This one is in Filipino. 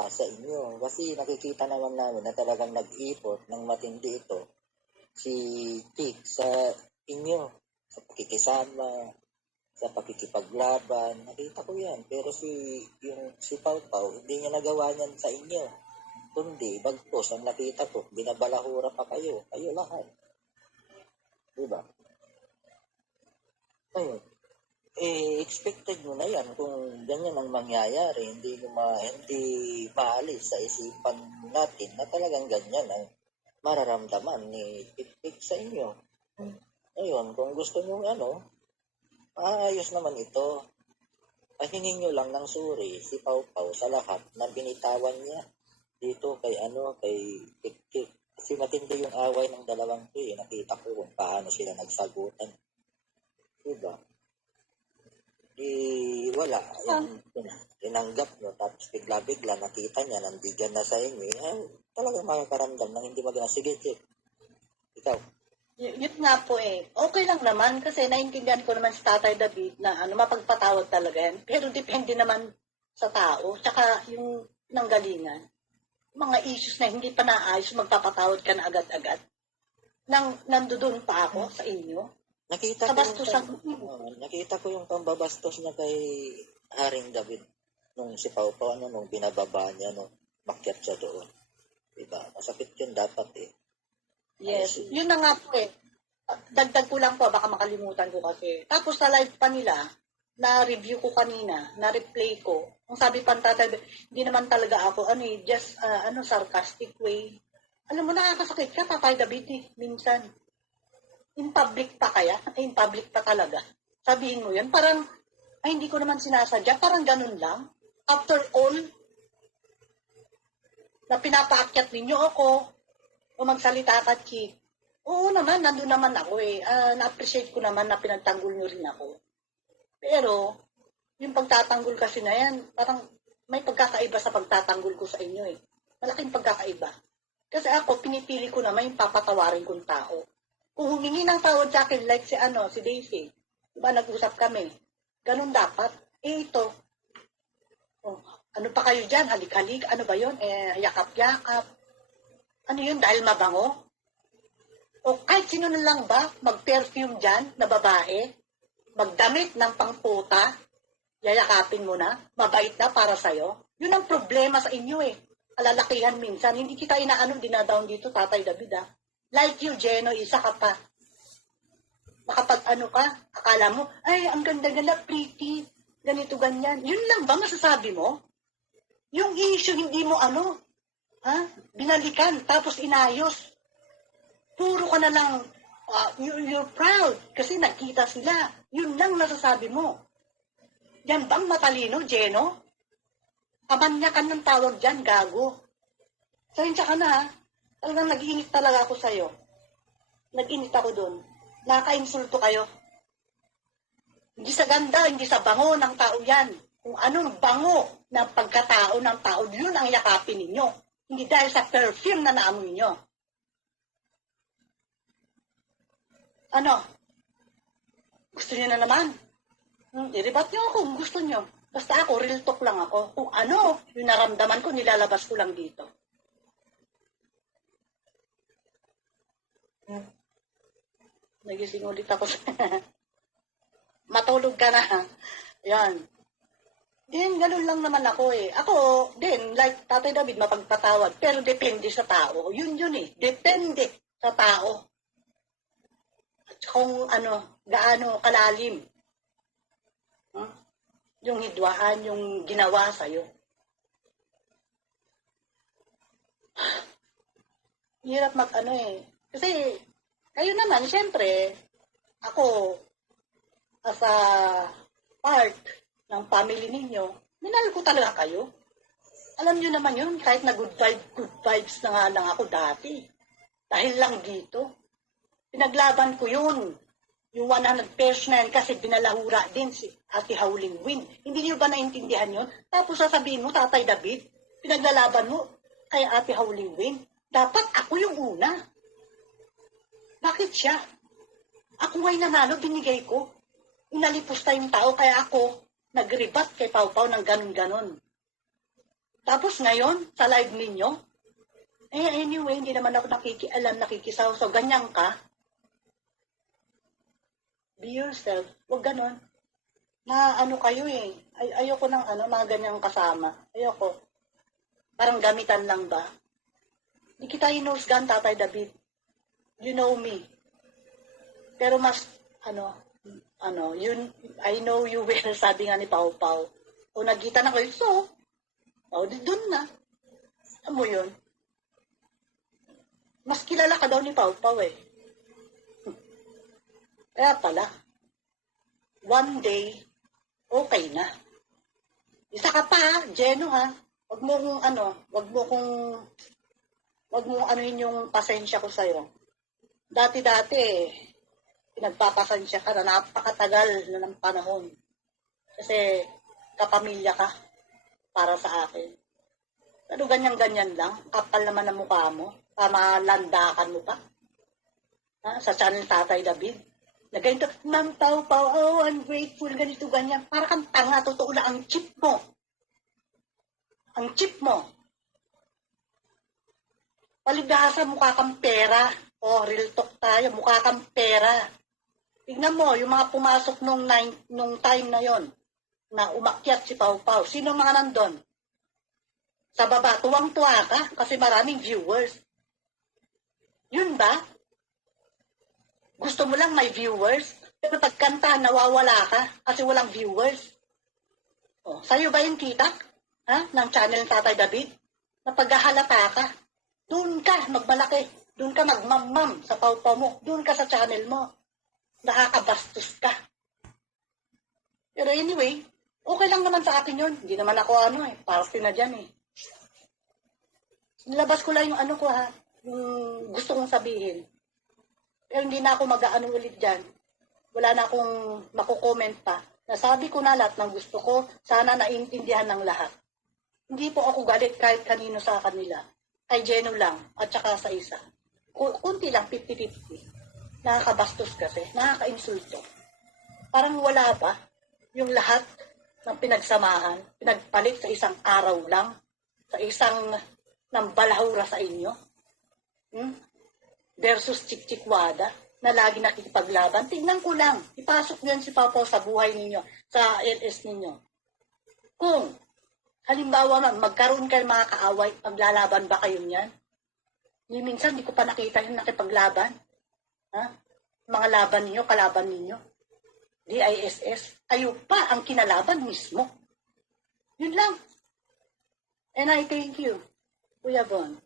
baka sa inyo. Kasi nakikita naman namin na talagang nag-ipot ng matindi ito si Tik sa inyo, sa pakikisama, sa pakikipaglaban. Nakita ko yan. Pero si Pau Pau, hindi niya nagawa niyan sa inyo. Kundi, bagpos, ang nakita ko, binabalahura pa kayo. Kayo lahat. Diba? Ayun. Expected mo na yan kung ganyan ang mangyayari. Hindi maalis sa isipan natin na talagang ganyan ang mararamdaman ni Tik sa inyo. Ayun, kung gusto nyo maayos naman ito. Pahingin nyo lang ng suri si Pau Pau sa lahat na binitawan niya dito kay Tik. Kasi matindi yung away ng dalawang to. Nakita ko kung paano sila nagsagutan. Diba? Wala. Tinanggap nyo. Tapos bigla-bigla nakita niya nandigan na sa inyo. Talagang makakaramdam ng hindi maganda. Sige, Tik. Ikaw. Yun nga po Okay lang naman kasi naintindihan ko naman si Tatay David na mapagpatawad talaga yan. Pero depende naman sa tao. Tsaka yung nanggalingan. Mga issues na hindi pa naayos, magpapatawad ka na agad-agad. Nandoon pa ako sa inyo. Nakita ko yung pambabastos niya kay Haring David nung si Pau Pau, nung binababa niya, nung makyat siya doon. Diba? Masakit yun dapat Yes. Yun na nga po Dagdag ko lang po, baka makalimutan ko kasi. Tapos sa live pa nila, na-review ko kanina, na-replay ko. Kung sabi pa Tatay, hindi naman talaga ako, just, sarcastic way. Alam mo, nakakasakit ka, Tatay David, minsan. In public pa kaya? In public pa talaga. Sabihin mo yun, parang, hindi ko naman sinasadya, parang ganun lang. After all, na pinapaakyat ninyo ako, o magsalita ka, Chief. Oo naman, nandun naman ako Na-appreciate ko naman na pinagtanggol nyo rin ako. Pero, yung pagtatanggol kasi na yan, parang may pagkakaiba sa pagtatanggol ko sa inyo Malaking pagkakaiba. Kasi ako, pinipili ko naman yung papatawarin kong tao. Kung humingi ng tawad sa akin, like si Daisy, diba nag-usap kami, ganun dapat. Ito, ano pa kayo dyan, halik-halik, ano ba yun? Yakap-yakap. Ano yun, dahil mabango? O kahit sino na lang ba, mag-perfume dyan na babae, magdamit ng pangputa, yayakapin mo na, mabait na para sa'yo. Yun ang problema sa inyo Alalakihan minsan, hindi kita dinadown dito, Tatay David Like you, Jeno, isa ka pa. Makapag ka, akala mo, ay, ang ganda-ganda, pretty, ganito, ganyan. Yun lang ba masasabi mo? Yung issue, hindi mo binalikan, tapos inayos. Puro ka na lang, you're proud, kasi nakita sila. Yun lang nasasabi mo. Yan bang matalino, Jeno? Kamanyakan ng tawag dyan, gago. Sensya ka na, Talagang nag-iinit talaga ako sa'yo. Nag-init ako doon. Nakaka-insulto kayo. Hindi sa ganda, hindi sa bango ng tao yan. Kung anong bango ng pagkatao ng tao, yun ang yakapin ninyo. Hindi dahil sa perfume na naamoy nyo. Gusto nyo na naman? I-rebat nyo ako kung gusto nyo. Basta ako, real talk lang ako. Kung yung naramdaman ko, nilalabas ko lang dito. Nagising ulit ako. Matulog ka na. Yan. Then, ganun lang naman ako Ako, din, like Tatay David, mapagpatawad. Pero depende sa tao. Yun Depende sa tao. At kung gaano kalalim. Yung hidwaan, yung ginawa sa'yo. Hirap Kasi, kayo naman, siyempre, ako, as a part ng family ninyo, minahal ko talaga kayo. Alam nyo naman yun, kahit na good vibes na nga lang ako dati. Dahil lang dito. Pinaglaban ko yun. Yung 100% na yan kasi binalahura din si Ate Howling Wind. Hindi niyo ba naintindihan yun? Tapos sasabihin mo, Tatay David, pinaglalaban mo kay Ate Howling Wind. Dapat ako yung una. Bakit siya? Ako nga'y nanalo, binigay ko. Inalipos tayong tao, kaya ako nag-rebat kay Pau Pau ng ganun-ganon. Tapos ngayon, sa live ninyo, anyway, hindi naman ako nakikialam, nakikisaw. So, ganyan ka. Be yourself. Huwag ganon. Ano kayo eh. Ayoko ng mga ganyang kasama. Ayoko. Parang gamitan lang ba? Di kita hinusgan, Tatay David. You know me. Pero mas, I know you well, sabi nga ni Pau Pau. O nagkita na kayo, so, doon na. Alam mo yun? Mas kilala ka daw ni Pau Pau eh. Kaya pala, one day, okay na. Isa ka pa, Jeno ha. Wag mo anuhin yung pasensya ko sa'yo. Dati-dati, pinagpapasensya ka na napakatagal na ng panahon. Kasi kapamilya ka para sa akin. Pero ganyan-ganyan lang, kapal naman ang mukha mo, malandakan mo pa. Sa channel Tatay David. Nagganito, Ma'am Pau Pau, oh, I'm grateful, ganito, ganyan. Para kang tanga, totoo lang ang chip mo. Ang chip mo. Palibhasa, mukha kang pera. Oh, real talk tayo, mukha kang pera. Tignan mo, yung mga pumasok nung time na yon na umakyat si Pau Pau. Sino mga nandun? Sa baba, tuwang-tuwa ka kasi maraming viewers. Yun ba? Gusto mo lang may viewers, pero pagkanta, nawawala ka kasi walang viewers. Oh, sa'yo ba yung kita? Ng channel Tatay David? Na paghahalata ka, doon ka magmalaki, doon ka magmamam sa Pau Pau mo, doon ka sa channel mo. Nakakabastos ka. Pero anyway, okay lang naman sa akin yun. Hindi naman ako parte na dyan eh. Nilabas ko lang yung yung gusto kong sabihin. Pero hindi na ako mag-aano ulit dyan. Wala na akong makukomment pa. Nasabi ko na lahat ng gusto ko, sana naiintindihan ng lahat. Hindi po ako galit kahit kanino sa kanila. Kay Jeno lang, at saka sa isa. Kunti lang, 50-50. Nakakabastos kasi, nakaka-insulto. Parang wala ba yung lahat ng pinagsamahan, pinagpalit sa isang araw lang, sa isang nambalahura sa inyo? Versus Chikchikwada na lagi nakikipaglaban. Tingnan ko lang. Ipasok niyo yan si Papa sa buhay ninyo, sa LS ninyo. Kung, halimbawa magkaroon kayo mga kaaway, maglalaban ba kayo niyan? Minsan, di ko pa nakita yung nakipaglaban. Mga laban ninyo, kalaban ninyo. DISS. Kayo pa ang kinalaban mismo. Yun lang. And I thank you, Kuya Bon.